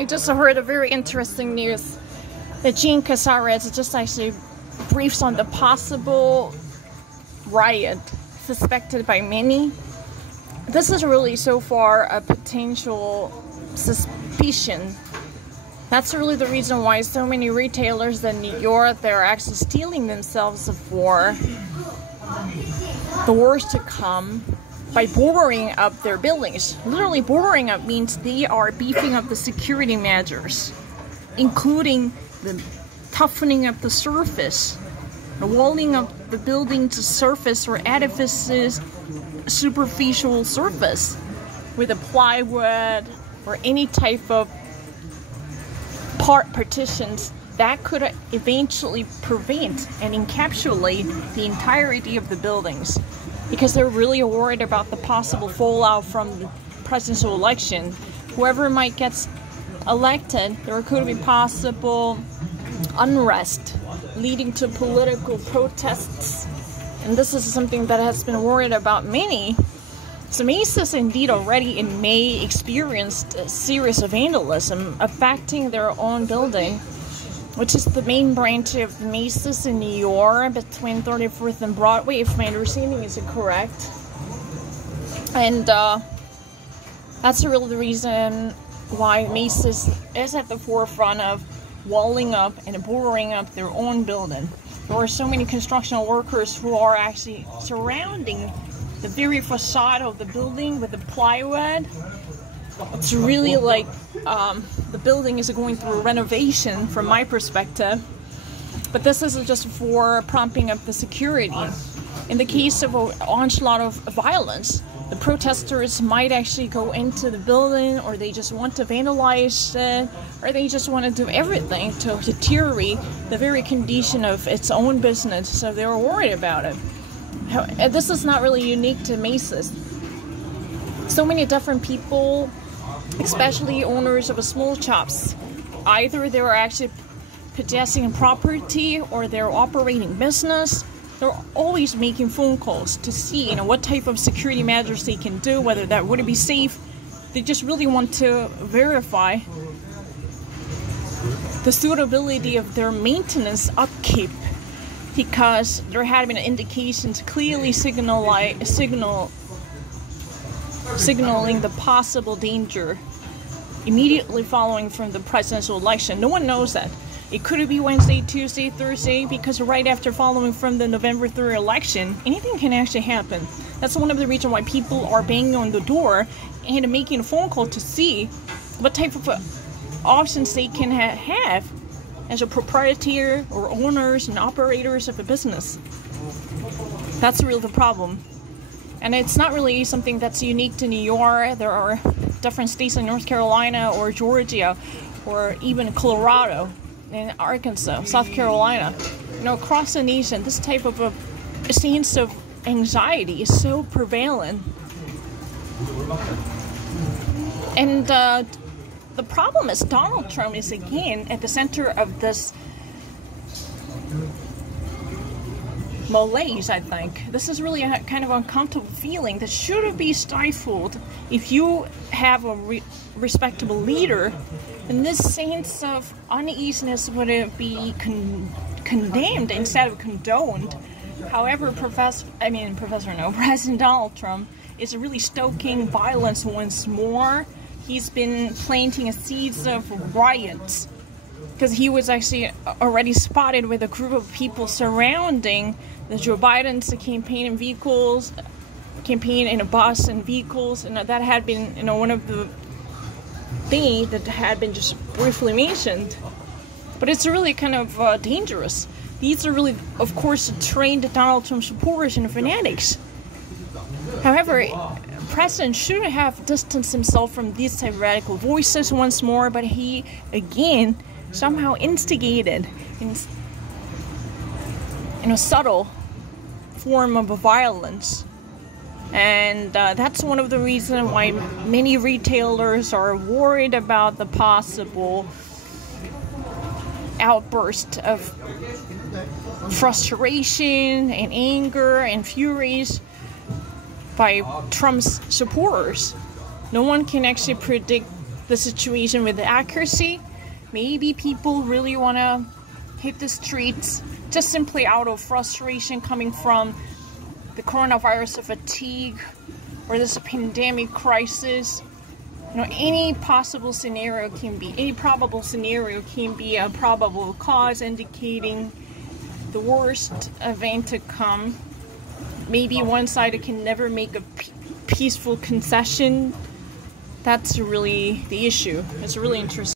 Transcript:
I just heard a very interesting news that Jean Casarez just actually briefs on the possible riot suspected by many. This is really so far a potential suspicion. That's really the reason why so many retailers in New York, they're actually steeling themselves for the worst to come by boarding up their buildings. Literally, boarding up means they are beefing up the security measures, including the toughening up the surface, the walling up the building's surface or edifice's superficial surface with a plywood or any type of partitions that could eventually prevent and encapsulate the entirety of the buildings, because they're really worried about the possible fallout from the presidential election. Whoever might get elected, there could be possible unrest leading to political protests, and this is something that has been worried about many. So Macy's indeed already in May experienced a series of vandalism affecting their own building, which is the main branch of Macy's in New York between 34th and Broadway, if my understanding is correct. And that's really the reason why Macy's is at the forefront of walling up and boarding up their own building. There are so many construction workers who are actually surrounding the very facade of the building with the plywood. It's really like the building is going through a renovation from my perspective. But this is just for propping up the security. In the case of an onslaught of violence, the protesters might actually go into the building, or they just want to vandalize it, or they just want to do everything to deteriorate the very condition of its own business, so they're worried about it. This is not really unique to Macy's. So many different people, especially owners of small shops, either they're actually possessing property or they're operating business, they're always making phone calls to see, what type of security measures they can do, whether that would be safe. They just really want to verify the suitability of their maintenance upkeep, because there had been indications clearly signaling the possible danger immediately following from the presidential election. No one knows that. It could be Wednesday, Tuesday, Thursday, because right after following from the November 3rd election, anything can actually happen. That's one of the reasons why people are banging on the door and making a phone call to see what type of options they can have as a proprietor or owners and operators of a business. That's really the problem. And it's not really something that's unique to New York. There are different states in North Carolina or Georgia or even Colorado and Arkansas, South Carolina. Across the nation, this type of a sense of anxiety is so prevalent. And the problem is Donald Trump is again at the center of this malaise, I think. This is really a kind of uncomfortable feeling that should be stifled if you have a respectable leader. And this sense of uneasiness would be condemned instead of condoned. However, President Donald Trump is really stoking violence once more. He's been planting seeds of riots, because he was actually already spotted with a group of people surrounding the Joe Biden's campaign in vehicles, campaign in a bus and vehicles, and that had been, one of the things that had been just briefly mentioned. But it's really kind of dangerous. These are really, of course, trained Donald Trump supporters and fanatics. However, President should have distanced himself from these type of radical voices once more, but he again somehow instigated in a subtle form of violence. And that's one of the reasons why many retailers are worried about the possible outburst of frustration and anger and furies by Trump's supporters. No one can actually predict the situation with accuracy. Maybe people really want to hit the streets just simply out of frustration coming from the coronavirus fatigue or this pandemic crisis. You know, any possible scenario can be, any probable scenario can be a probable cause indicating the worst event to come. Maybe one side can never make a peaceful concession. That's really the issue. It's really interesting.